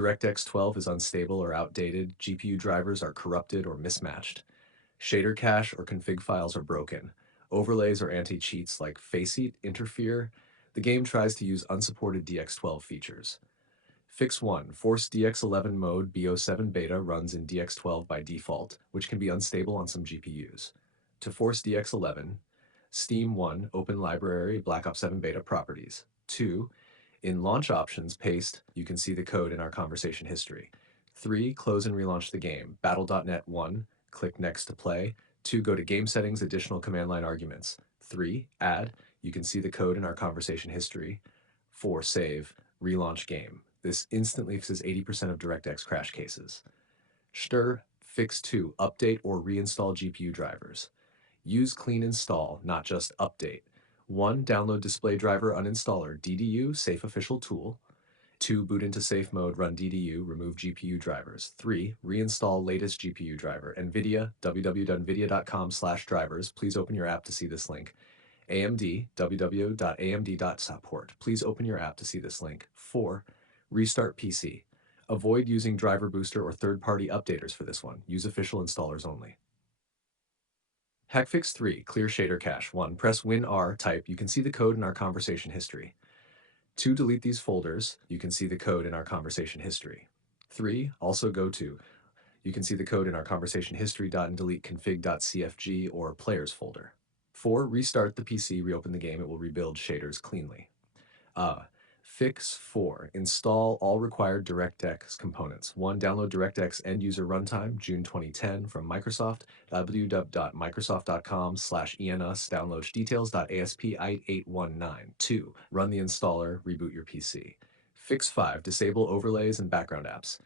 DirectX 12 is unstable or outdated, GPU drivers are corrupted or mismatched, shader cache or config files are broken, overlays or anti-cheats like Faceit interfere, the game tries to use unsupported DX12 features. Fix 1. Force DX11 mode BO7 beta runs in DX12 by default, which can be unstable on some GPUs. To force DX11, Steam 1, Open Library, Black Ops 7 beta properties. 2. In launch options, paste, you can see the code in our conversation history. 3. Close and relaunch the game. Battle.net 1, click next to play. 2. Go to game settings, additional command line arguments. 3. Add, you can see the code in our conversation history. 4. Save, relaunch game. This instantly fixes 80% of DirectX crash cases. Stir, fix 2, update or reinstall GPU drivers. Use clean install, not just update. 1. Download display driver uninstaller, DDU, safe official tool. 2. Boot into safe mode, run DDU, remove GPU drivers. 3. Reinstall latest GPU driver. NVIDIA, www.nvidia.com/drivers. Please open your app to see this link. AMD, www.amd.support. Please open your app to see this link. 4. Restart PC. Avoid using driver booster or third-party updaters for this one. Use official installers only. Hackfix 3, clear shader cache. 1. Press Win-R, type, you can see the code in our conversation history. 2. Delete these folders, you can see the code in our conversation history. 3. Also go to, you can see the code in our conversation history. And delete config.cfg or players folder. 4. Restart the PC, reopen the game, it will rebuild shaders cleanly. Fix 4. Install all required DirectX components. 1. Download DirectX End User Runtime, June 2010 from Microsoft, www.microsoft.com/enus, download details.asp.819. 2. Run the installer, reboot your PC. Fix 5. Disable overlays and background apps.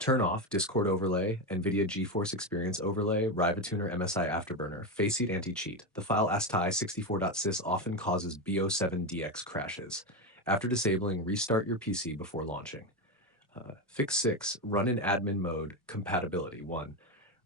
Turn off Discord overlay, NVIDIA GeForce Experience overlay, RivaTuner MSI Afterburner, Faceit anti-cheat. The file asti64.sys often causes BO7DX crashes. After disabling, restart your PC before launching. Fix 6. Run in admin mode, compatibility. 1.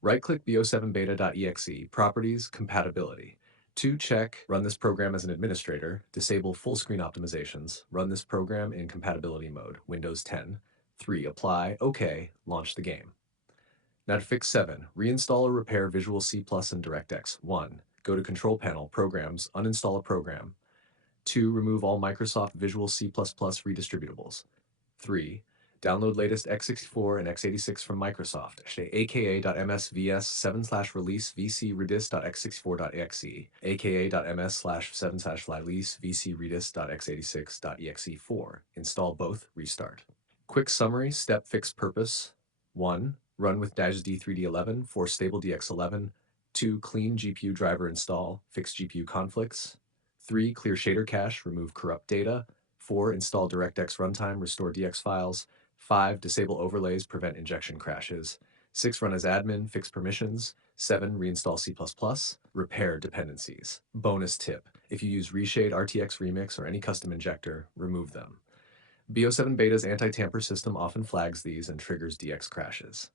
Right-click bo7beta.exe, properties, compatibility. 2. Check, run this program as an administrator, disable full screen optimizations, run this program in compatibility mode, Windows 10. 3. Apply, OK, launch the game. Now to fix 7. Reinstall or repair Visual C+ and DirectX. 1. Go to Control Panel, Programs, uninstall a program. 2. Remove all Microsoft Visual C++ redistributables. 3. Download latest x64 and x86 from Microsoft, aka.msvs7/release vcredis.x64.exe, aka.ms/7/release vcredis.x86.exe4. Install both, restart. Quick summary, step fix purpose. 1. Run with -D3D11 for stable DX11. 2. Clean GPU driver install, fix GPU conflicts. 3. Clear shader cache, remove corrupt data. 4. Install DirectX runtime, restore DX files. 5. Disable overlays, prevent injection crashes. 6. Run as admin, fix permissions. 7. Reinstall C++, repair dependencies. Bonus tip, if you use Reshade, RTX Remix, or any custom injector, remove them. BO7 Beta's anti-tamper system often flags these and triggers DX crashes.